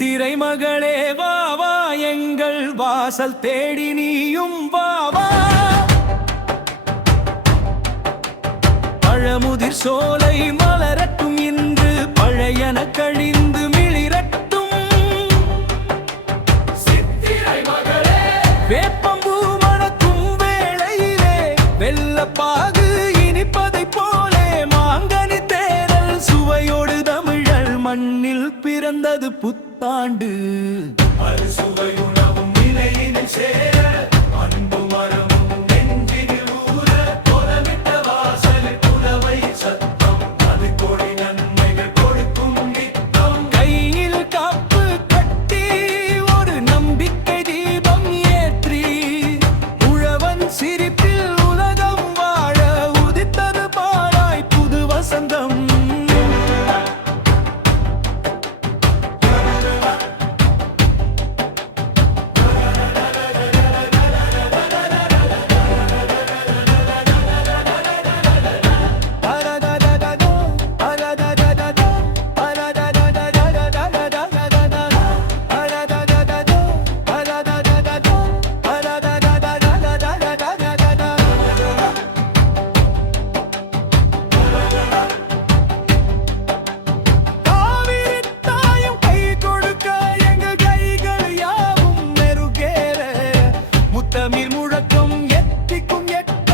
சித்திரை மகளே வா வா, எங்கள் வாசல் தேடி நீயும் வா வா. பழமுதிர் சோலை மலரட்டும், இன்று பழையன கழிந்து மிளிரட்டும். சித்திரை மகளே வேப்பம்பூ மணக்கும் வேளையிலே வெள்ளப்பாகு இனிப்பதை போலே மாங்கனி தேரல் சுவையோடு தமிழர் மண்ணில் பிறந்தது புத்தாண்டு. அறுசுவை உணவும் நிலையினில் சேர, அன்பு மரமும் நெஞ்சினில் ஊற, கோலமிட்ட வாசலில் புலவை சத்தம், அது கொடி நன்மைகள் கொடுக்கும் நித்தம். கையில் காப்பு கட்டி ஒரு நம்பிக்கை தீபம் ஏற்றி, உழவன் சிரிப்பில் உலகம் வாழ உதித்தது பாராய் புது வசந்தம். தமிழ் முழக்கம் எத்திக்கும் எட்ட,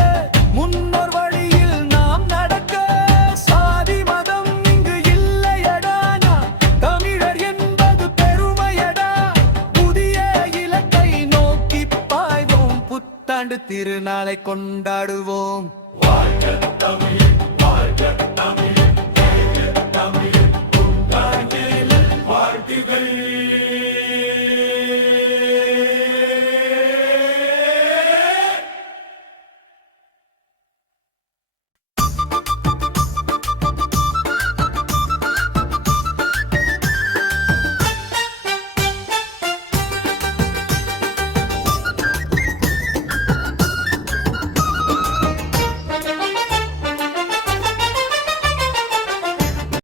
முன்னோர் வழியில் நாம் நடக்க. சாதி மதம் இங்கு இல்லையடா, தமிழர் என்பது பெருமையடா. புதிய இலக்கை நோக்கி பாய்வோம், புத்தாண்டு திருநாளை கொண்டாடுவோம். வாழ்க தமிழ்.